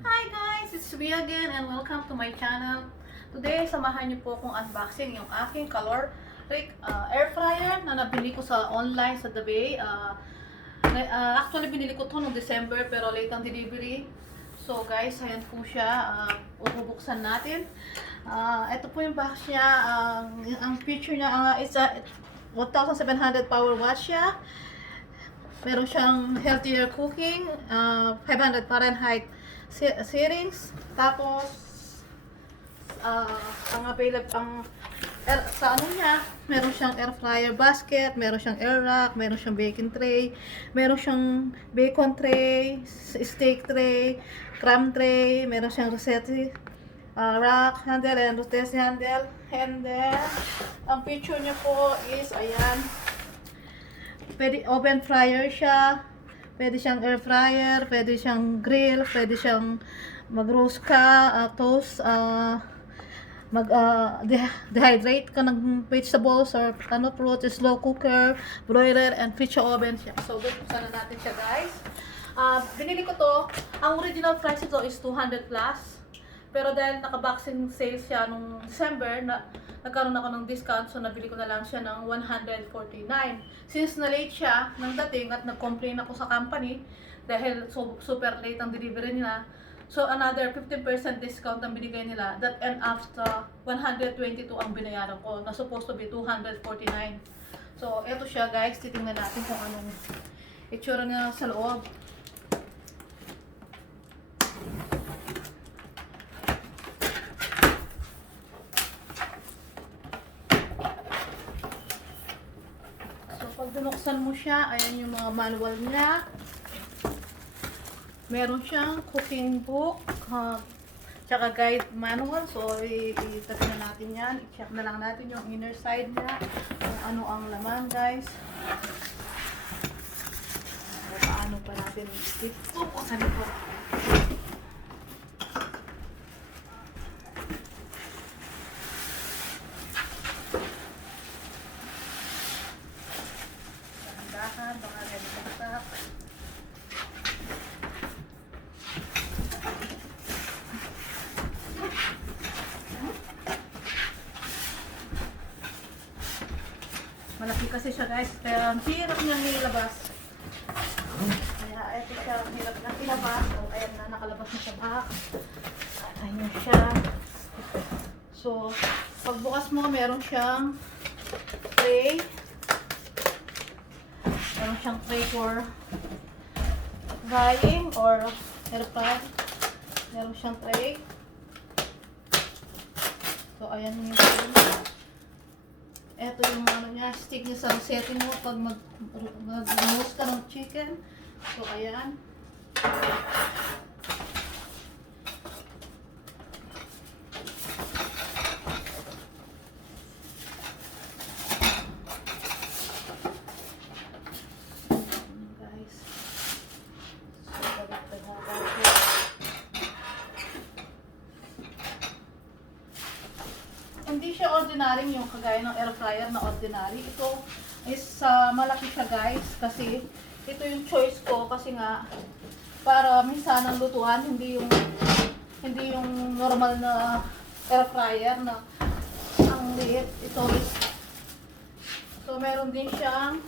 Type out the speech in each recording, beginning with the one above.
Hi guys! It's me again and welcome to my channel. Today, samahan niyo po kung unboxing yung aking Kalorik air fryer na nabili ko sa online sa The Bay. Actually, binili ko to noong December pero late ang delivery. So guys, ayan po siya. Bubuksan natin. Ito po yung box niya. Ang feature niya is a 1,700 power watt siya. Meron siyang healthier cooking, 500 Fahrenheit settings. Tapos, ang available, sa ano niya, meron siyang air fryer basket, meron siyang air rack, meron siyang baking tray, meron siyang bacon tray, steak tray, crumb tray, meron siyang rosette rack handle and rosette handle. And then, ang picture niya po is, ayan, pwede oven fryer siya, pwede siyang air fryer, pwede siyang grill, pwede siyang mag-roast ka, toast, dehydrate ka ng vegetables or fruit, slow cooker, broiler, and pizza oven siya. So, buksan na natin siya guys. Binili ko to, ang original price ito is 200 plus. Pero dahil naka-boxing sale siya nung December, nagkaroon ako ng discount, so nabili ko na lang siya ng 149. Since na-late siya ng dating at nag-complain ako sa company dahil super late ang delivery nila, so another 15% discount ang binigay nila. That end up to 122 ang binayaran ko, na supposed to be 249. So eto siya guys, titingnan natin kung anong itsura niya sa loob. Pag binuksan mo siya, ayan yung mga manual niya. Meron siyang cooking book, tsaka guide manual. So, i-test na natin yan. I-check na lang natin yung inner side niya, kung ano ang laman, guys. Paano pa natin ito? Buksan ito. Baka rin bagsak. Malaki kasi siya guys, kaya ang hirap niyang nilabas. Kaya ito siya, ang hirap niyang ilabas. So ayan na, nakalabas na sa box. Ayan siya. So, pagbukas mo, meron siyang tray. Meron siyang tray for frying or air fry. Meron siyang tray. So, ayan yung tray. Ito yung ano niya, stick niya sa setting mo pag mag-roast ka ng chicken. So, ayan. Hindi siya ordinary yung kagaya ng air fryer na ordinary. Ito is malaki siya guys kasi ito yung choice ko kasi nga para minsan ang lutuan hindi yung normal na air fryer na ang liit. Ito is so meron din siyang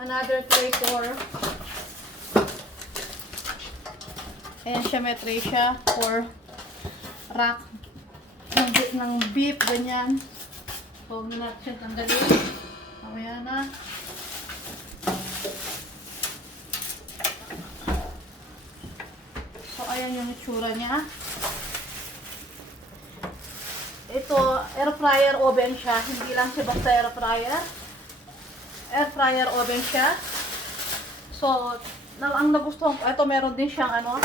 another tray for ayan siya, may tray siya for rack ng beef, ganyan. So, huwag na natin siya tanggalin. Mamaya na. So, ayan yung itsura niya. Ito, air fryer oven siya. Hindi lang siya basta air fryer. Air fryer oven siya. So, ang nagustuhan ko, ito meron din siyang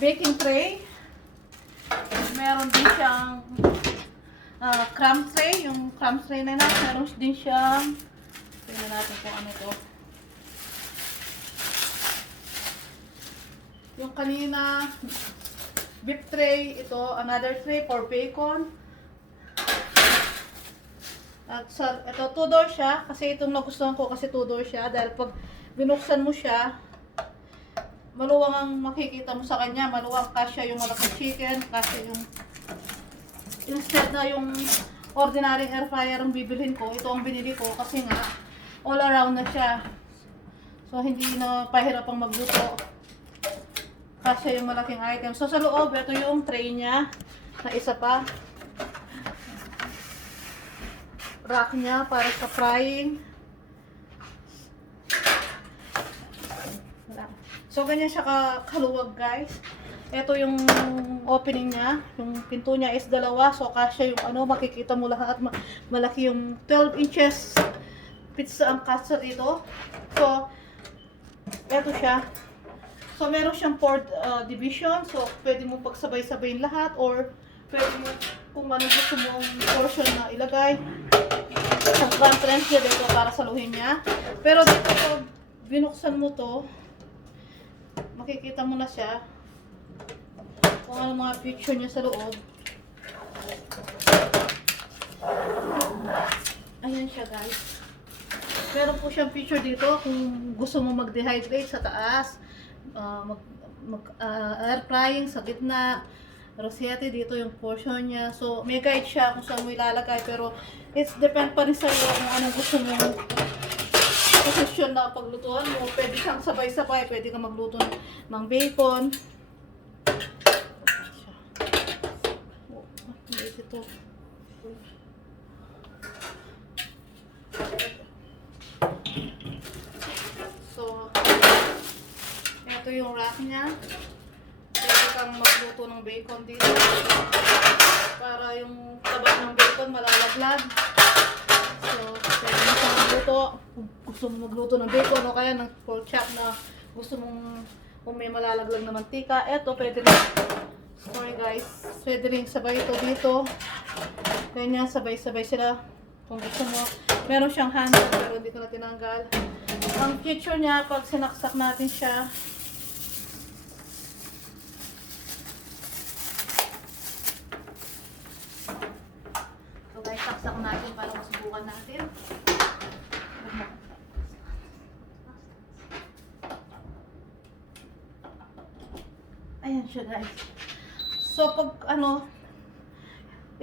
baking tray. Meron din siyang crumb tray. Yung crumb tray na yun, meron din siyang, tingnan natin kung ano ito. Yung kanina, beef tray, ito, another tray for bacon. At ito, 2-door siya. Kasi itong nagustuhan ko kasi 2-door siya. Dahil pag binuksan mo siya, maluwang ang makikita mo sa kanya, maluwang kasya yung malaking chicken, kasya yung instead na yung ordinary air fryer ang bibilhin ko, ito ang binili ko kasi nga all around na siya. So hindi na pahirapang magluto. Kasya yung malaking item. So sa loob, ito yung tray niya na isa pa. Rack niya para sa frying. So ganyan siya kaluwag, guys. Ito yung opening niya. Yung pinto niya is dalawa. So kasya yung ano, makikita mo lahat. Malaki yung 12 inches pizza ang kasya dito. So ito siya. So meron siyang 4 division. So pwede mo pagsabay-sabayin lahat or pwede mo kung ano gusto mong portion na ilagay. Ang conference niya dito para saluhin niya. Pero dito pag binuksan mo to, makikita mo na siya kung ano mga picture niya sa loob. Ayan siya, guys. Meron po siyang picture dito kung gusto mo mag-dehydrate sa taas, air frying sa gitna, rosette dito yung portion niya. So may guide siya kung saan mo ilalagay, pero it's depend pa rin sa iyo kung anong gusto mo posisyon na paglutuan mo. Pwede siyang sabay-sabay, pwede kang magluto ng bacon. Ito. So, ito yung rack niya. Pwede kang magluto ng bacon dito. Para yung taba ng bacon malalaglag. So, pwede mo siyang magluto. Kung gusto mo magluto ng bacon o kaya ng pork chop na gusto mong kung may malalaglag na mantika. Ito, pwede rin. Sorry guys. Pwede rin sabay ito dito. Ganyan, sabay-sabay sila. Kung gusto mo. Meron siyang handle pero hindi ko na tinanggal. Ang feature niya, pag sinaksak natin siya, so guys, saksak natin para masubukan natin. Ayan siya, guys. So pag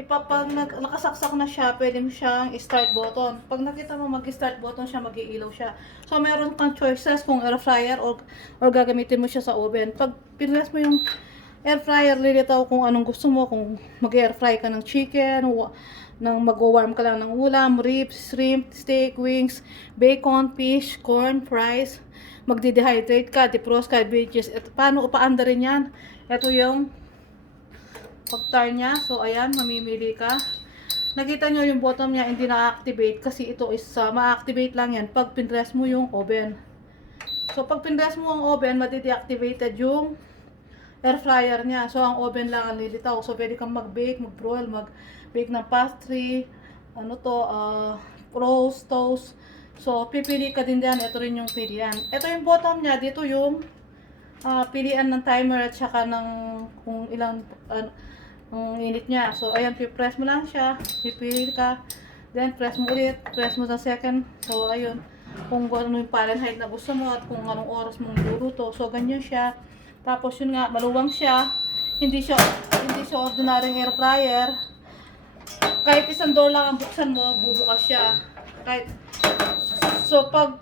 pag nakasaksak na siya, pwede mo siyang start button. Pag nakita mo mag-start button siya, mag-iilaw siya. So meron kang choices kung air fryer or gagamitin mo siya sa oven. Pag pinress mo yung air fryer, lilitaw kung anong gusto mo. Kung mag-air fry ka ng chicken, mag-warm ka lang ng ulam, ribs, shrimp, steak, wings, bacon, fish, corn, fries. Magde-dehydrate ka, defrost ka, veggies. Paano paanda rin yan? Ito yung pag-tar niya. So, ayan, mamimili ka. Nakita nyo yung bottom niya hindi na-activate kasi ito is ma-activate lang yan pag pinress mo yung oven. So, pag pinress mo ang oven, mati-deactivated yung air fryer niya. So, ang oven lang ang lilitaw. So, pwede kang mag-bake, mag-broil, mag-bake ng pastry, roast, toast. So, pipili ka din diyan. Ito rin yung pilihan. Ito yung bottom niya. Dito yung pilihan ng timer at saka ng kung ilang ang init niya. So, ayan, press mo lang siya. Pipili ka. Then, press mo ulit. Press mo sa second. So, ayun. Kung ano yung Fahrenheit na gusto mo at kung anong oras mong luluto. So, ganyan siya. Tapos, yun nga, maluwang siya. Hindi siya ordinary air fryer. Kahit isang door lang ang buksan mo, bubukas siya. So, pag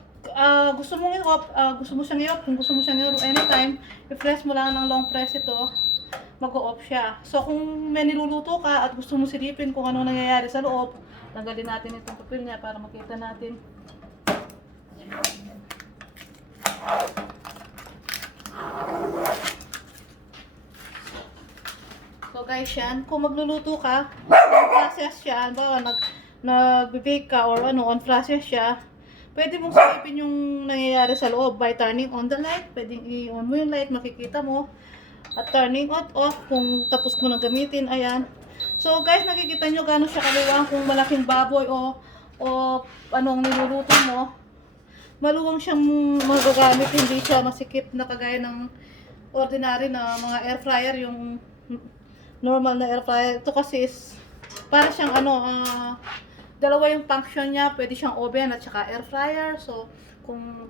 gusto mo siyang i-off, kung gusto mo siyang i-off anytime, i-press mo lang ng long press ito, mag-o-off siya. So, kung may niluluto ka at gusto mo silipin kung ano nangyayari sa loob, tanggalin natin itong papel niya para makita natin. So, guys, yan. Kung magluluto ka, on-process siya, halimbawa, nag-bake ka or on process siya, pwede mong silipin yung nangyayari sa loob by turning on the light. Pwedeng i-on mo yung light, makikita mo. At turning it off kung tapos mo na gamitin. Ayan. So guys, nakikita nyo gano'n siya kaluwang. Kung malaking baboy o anong niluluto mo, maluwang siyang magagamit. Hindi siya masikip na kagaya ng ordinary na mga air fryer. Yung normal na air fryer. Ito kasi is para siyang dalawa yung function niya. Pwede siyang oven at saka air fryer. So kung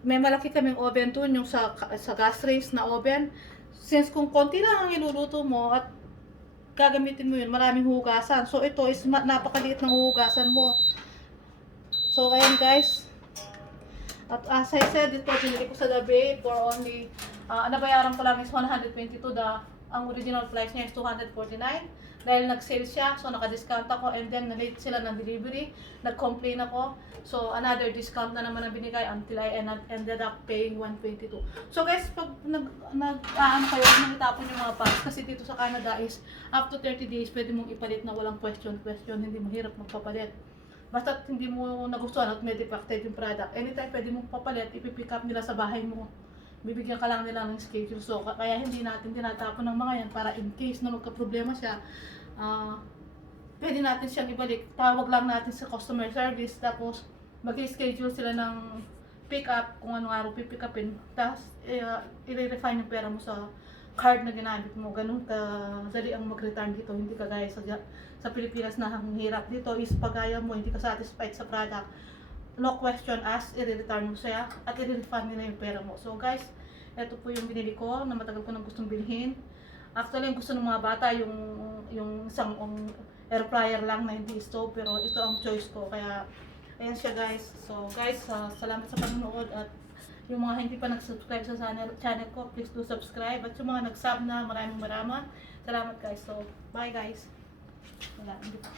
may malaki kaming oven dun, yung sa gas range na oven. Since kung konti lang ang iluluto mo at gagamitin mo yun, maraming hugasan. So ito is napakaliit ng hugasan mo. So ayan guys. At as I said, ito binili ko sa The Bay for only, nabayaran ko lang is 122. Ang original price niya is 249. Dahil nag-sale siya, so naka-discount ako, and then na-late sila ng delivery. Nag-complain ako. So another discount na naman ang binigay until I ended up paying 122. So guys, pag kayo, nang itapon yung mga packs, kasi dito sa Canada is up to 30 days pwede mong ipalit na walang question, hindi mahirap magpapalit. Basta hindi mo nagustuhan at may defected yung product, anytime pwede mong papalit, ipipick up nila sa bahay mo. Bibigyan ka lang nila ng schedule. So kaya hindi natin tinatapon ng mga yan para in case na magka-problema siya, pwede natin siyang ibalik. Tawag lang natin sa customer service, tapos mag-schedule sila ng pick up kung anong araw pipick upin. Tapos i-refine yung pera mo sa card na ginamit mo. Ganun ka dali ang mag-return dito. Hindi ka gaya sa Pilipinas na ang hirap. Dito is pagaya mo, hindi ka satisfied sa product, no question asked, i-return mo siya at i-refund nila yung pera mo. So guys, ito po yung binili ko na matagal ko nang gustong bilhin. Actually, yung gusto ng mga bata yung isang air fryer lang na hindi stove, pero ito ang choice ko. Kaya ayan siya guys. So guys, salamat sa panonood, at yung mga hindi pa nag-subscribe sa channel ko, please do subscribe. At yung mga nag-sub na, maraming salamat guys. So bye guys. Wala, hindi pa.